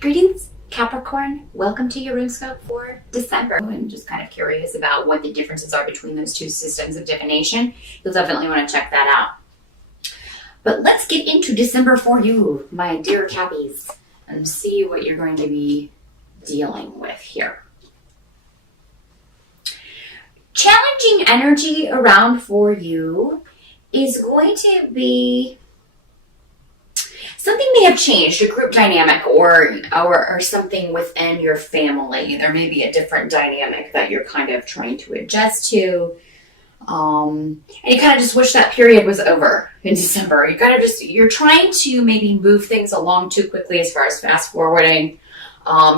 Greetings, Capricorn. Welcome to your RuneScope for December. I'm just kind of curious about what the differences are between those two systems of divination. You'll definitely want to check that out. But let's get into December for you, my dear Cappies, and see what you're going to be dealing with here. Challenging energy around for you is going to be something may have changed, a group dynamic or something within your family. There may be a different dynamic that you're kind of trying to adjust to. And you kind of just wish that period was over in December. You're trying to maybe move things along too quickly as far as fast forwarding,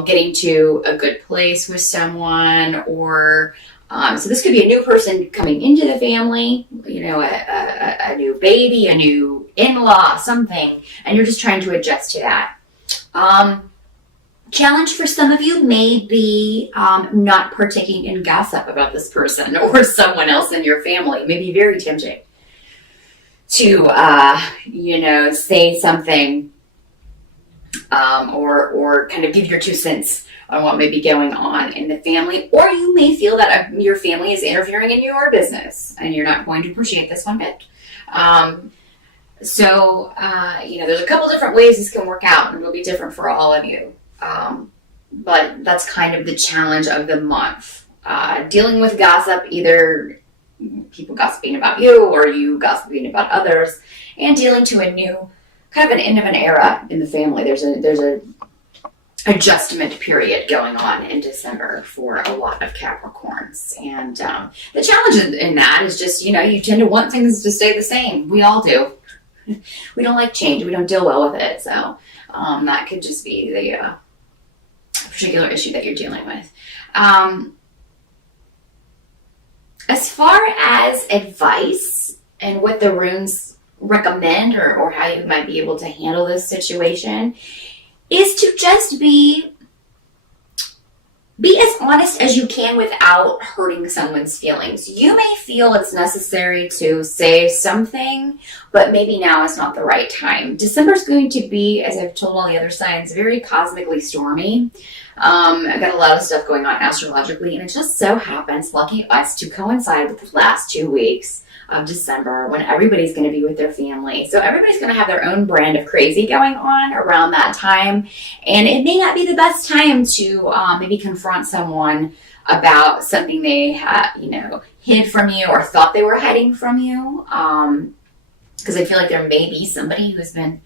getting to a good place with someone, or so this could be a new person coming into the family, a new baby, a new in-law, something, and you're just trying to adjust to that. Challenge for some of you may be not partaking in gossip about this person or someone else in your family. It may be very tempting to, say something or kind of give your 2 cents on what may be going on in the family, or you may feel that your family is interfering in your business and you're not going to appreciate this one bit. There's a couple different ways this can work out, and it'll be different for all of you. But that's kind of the challenge of the month. Dealing with gossip, either people gossiping about you or you gossiping about others, and dealing to a new, kind of an end of an era in the family. There's a adjustment period going on in December for a lot of Capricorns. And the challenge in that is just, you tend to want things to stay the same. We all do. We don't like change. We don't deal well with it. So that could just be the particular issue that you're dealing with. As far as advice and what the runes recommend or how you might be able to handle this situation is to just be as honest as you can without hurting someone's feelings. You may feel it's necessary to say something, but maybe now is not the right time. December is going to be, as I've told all the other signs, very cosmically stormy. I've got a lot of stuff going on astrologically, and it just so happens, lucky us, to coincide with the last 2 weeks of December when everybody's going to be with their family. So everybody's going to have their own brand of crazy going on around that time. And it may not be the best time to maybe confront someone about something they hid from you or thought they were hiding from you. Because I feel like there may be somebody who's been,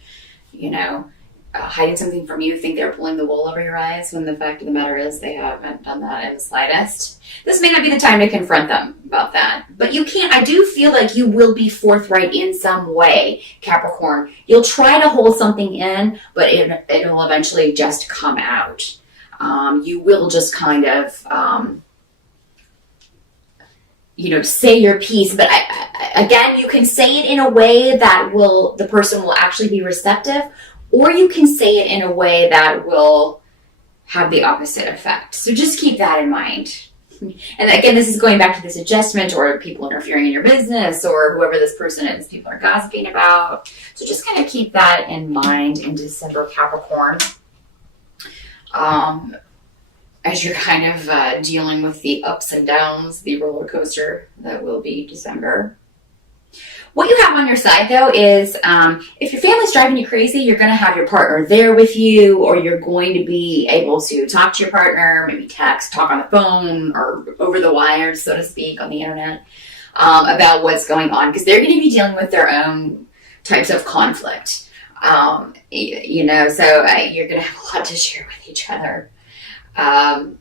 hiding something from you, think they're pulling the wool over your eyes, when the fact of the matter is they haven't done that in the slightest. This may not be the time to confront them about that. But I do feel like you will be forthright in some way, Capricorn. You'll try to hold something in, but it'll eventually just come out. You will just kind of, say your piece. But again, you can say it in a way that the person will actually be receptive, or you can say it in a way that will have the opposite effect. So just keep that in mind. And again, this is going back to this adjustment or people interfering in your business or whoever this person is people are gossiping about. So just kind of keep that in mind in December, Capricorn. As you're kind of dealing with the ups and downs, the roller coaster that will be December. What you have on your side, though, is if your family's driving you crazy, you're going to have your partner there with you, or you're going to be able to talk to your partner, maybe text, talk on the phone, or over the wires, so to speak, on the internet, about what's going on, because they're going to be dealing with their own types of conflict. So you're going to have a lot to share with each other. And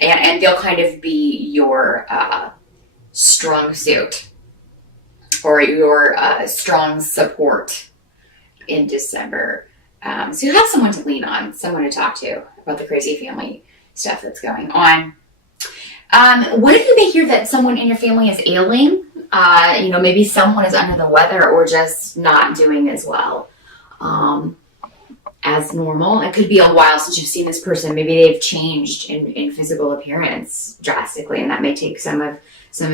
they'll kind of be your strong suit, or your strong support in December. So you have someone to lean on, someone to talk to about the crazy family stuff that's going on. What if you may hear that someone in your family is ailing? Maybe someone is under the weather or just not doing as well as normal. It could be a while since you've seen this person. Maybe they've changed in physical appearance drastically, and that may take some of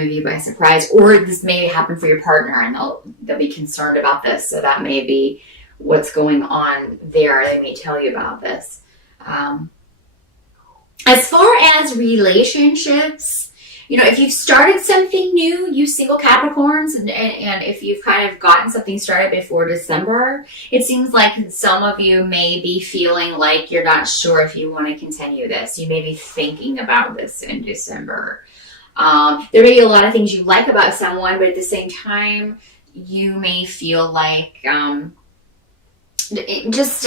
you by surprise. Or this may happen for your partner, and they'll be concerned about this. So that may be what's going on there. They may tell you about this. As far as relationships, if you've started something new, you single Capricorns, and if you've kind of gotten something started before December, it seems like some of you may be feeling like you're not sure if you want to continue this. You may be thinking about this in December. There may be a lot of things you like about someone, but at the same time, you may feel like just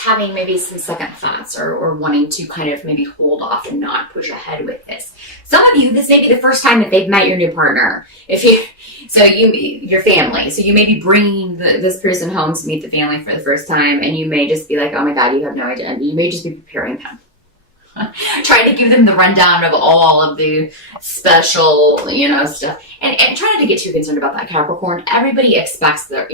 having maybe some second thoughts or wanting to kind of maybe hold off and not push ahead with this. Some of you, this may be the first time that they've met your new partner. Your family. So you may be bringing this person home to meet the family for the first time, and you may just be like, oh my God, you have no idea. You may just be preparing them. Trying to give them the rundown of all of the special, stuff. And try not to get too concerned about that, Capricorn. Everybody expects that,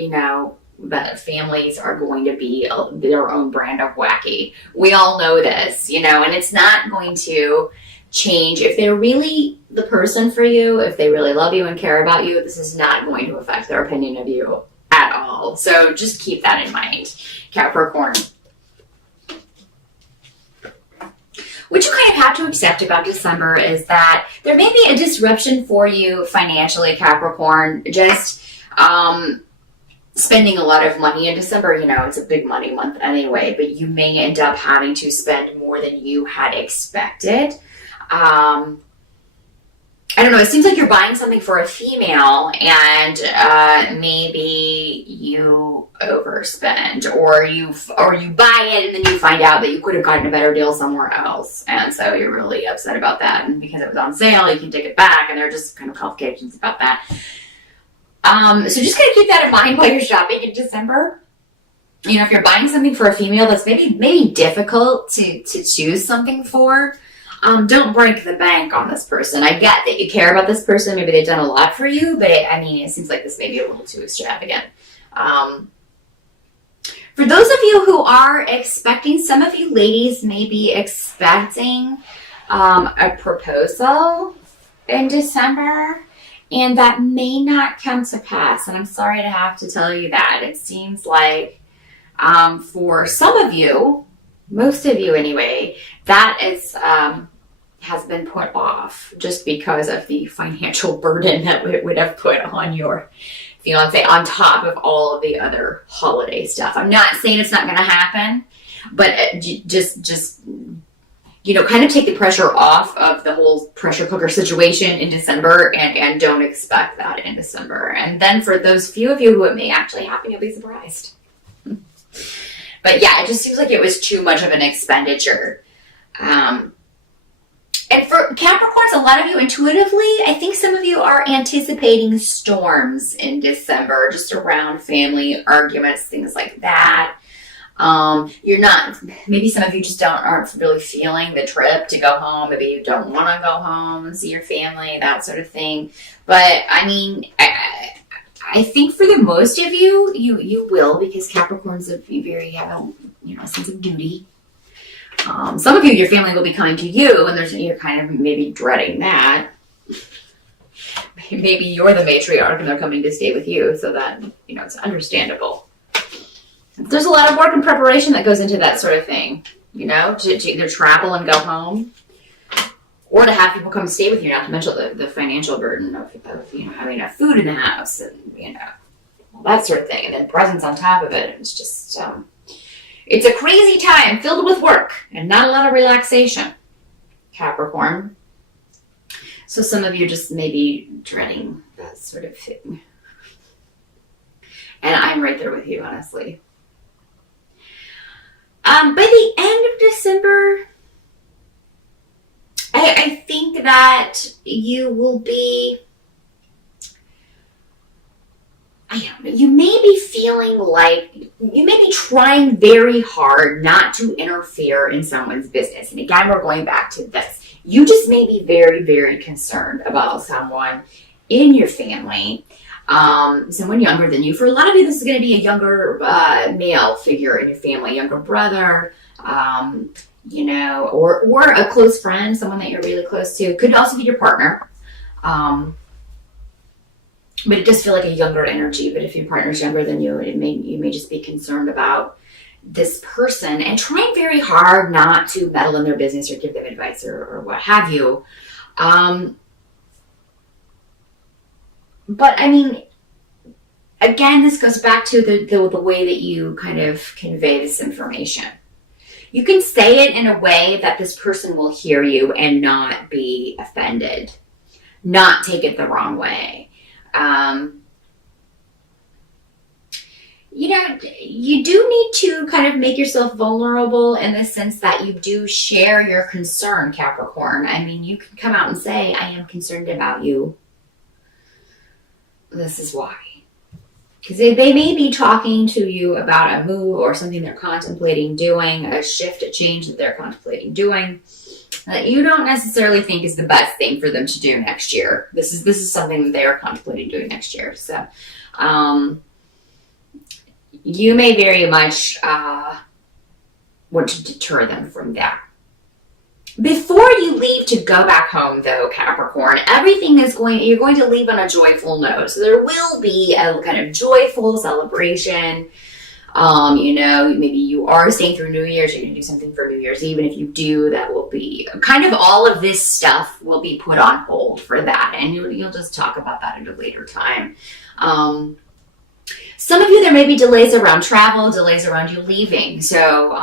that families are going to be their own brand of wacky. We all know this, and it's not going to change. If they're really the person for you, if they really love you and care about you, this is not going to affect their opinion of you at all. So just keep that in mind, Capricorn. What you kind of have to accept about December is that there may be a disruption for you financially, Capricorn. Just spending a lot of money in December. It's a big money month anyway, but you may end up having to spend more than you had expected. I don't know. It seems like you're buying something for a female, and maybe you overspend, or you buy it and then you find out that you could have gotten a better deal somewhere else, and so you're really upset about that. And because it was on sale, you can take it back, and there are just kind of complications about that. So just kind of keep that in mind while you're shopping in December. If you're buying something for a female that's maybe difficult to choose something for. Don't break the bank on this person. I get that you care about this person. Maybe they've done a lot for you, but it seems like this may be a little too extravagant. For those of you who are expecting, some of you ladies may be expecting a proposal in December, and that may not come to pass. And I'm sorry to have to tell you that. It seems like for some of you, most of you anyway, that is has been put off just because of the financial burden that it would have put on your fiance on top of all of the other holiday stuff. I'm not saying it's not going to happen, but just kind of take the pressure off of the whole pressure cooker situation in December, and don't expect that in December. And then for those few of you who it may actually happen, you'll be surprised. But yeah, it just seems like it was too much of an expenditure. And for Capricorns, a lot of you intuitively, I think some of you are anticipating storms in December, just around family arguments, things like that. You're not, maybe some of you just aren't really feeling the trip to go home. Maybe you don't want to go home and see your family, that sort of thing. But I think for the most of you, you will, because Capricorns have a sense of duty. Some of you, your family will be coming to you, and you're kind of maybe dreading that. Maybe you're the matriarch and they're coming to stay with you, so that, it's understandable. There's a lot of work and preparation that goes into that sort of thing, to either travel and go home, or to have people come stay with you, not to mention the financial burden of having enough food in the house and, all that sort of thing, and then presents on top of it. It's just, it's a crazy time filled with work and not a lot of relaxation, Capricorn. So some of you just may be dreading that sort of thing. And I'm right there with you, honestly. By the end of December, I think that you will be, you may be feeling like, you may be trying very hard not to interfere in someone's business. And again, we're going back to this. You just may be very, very concerned about someone in your family, someone younger than you. For a lot of you, this is going to be a younger male figure in your family, younger brother, or a close friend, someone that you're really close to. Could also be your partner. But it does feel like a younger energy. But if your partner's younger than you, you may just be concerned about, this person and trying very hard not to meddle in their business or give them advice or what have you. But I mean, again, this goes back to the way that you kind of convey this information. You can say it in a way that this person will hear you and not be offended, not take it the wrong way. You do need to kind of make yourself vulnerable in the sense that you do share your concern, Capricorn. I mean, you can come out and say, I am concerned about you. This is why. Because they may be talking to you about a move or something they're contemplating doing, a shift, a change that they're contemplating doing, that you don't necessarily think is the best thing for them to do next year. This is something that they are contemplating doing next year. So, you may very much want to deter them from that. Before you leave to go back home, though, Capricorn, you're going to leave on a joyful note. So there will be a kind of joyful celebration. Maybe you are staying through New Year's, you're going to do something for New Year's Eve. And if you do, that will be kind of all of this stuff will be put on hold for that. And you'll just talk about that at a later time. Some of you, there may be delays around travel, delays around you leaving. So,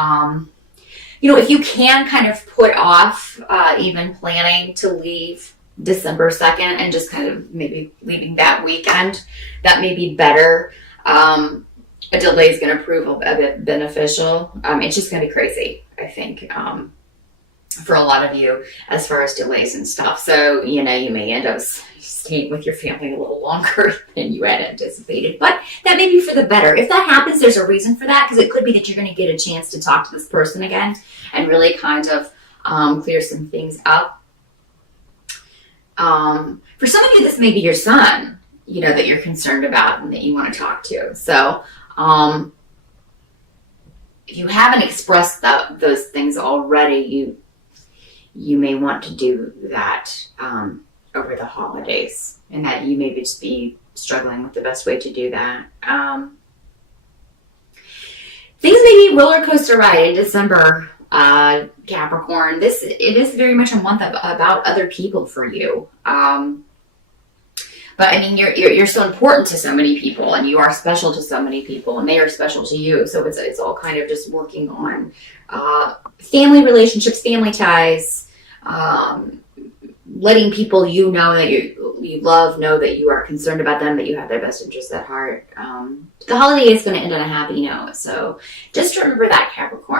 if you can kind of put off even planning to leave December 2nd and just kind of maybe leaving that weekend, that may be better. A delay is going to prove a bit beneficial. It's just going to be crazy, I think, for a lot of you as far as delays and stuff. So, you may end up staying with your family a little longer than you had anticipated. But that may be for the better. If that happens, there's a reason for that, because it could be that you're going to get a chance to talk to this person again and really kind of clear some things up. For some of you, this may be your son, that you're concerned about and that you want to talk to. So if you haven't expressed those things already, you may want to do that over the holidays, and that you may just be struggling with the best way to do that. Things may be a roller coaster ride in December, Capricorn. It is very much a month about other people for you. But I mean, you're so important to so many people, and you are special to so many people, and they are special to you. So it's all kind of just working on family relationships, family ties, letting people that you love know that you are concerned about them, that you have their best interests at heart. The holiday is going to end on a happy note. So just remember that, Capricorn.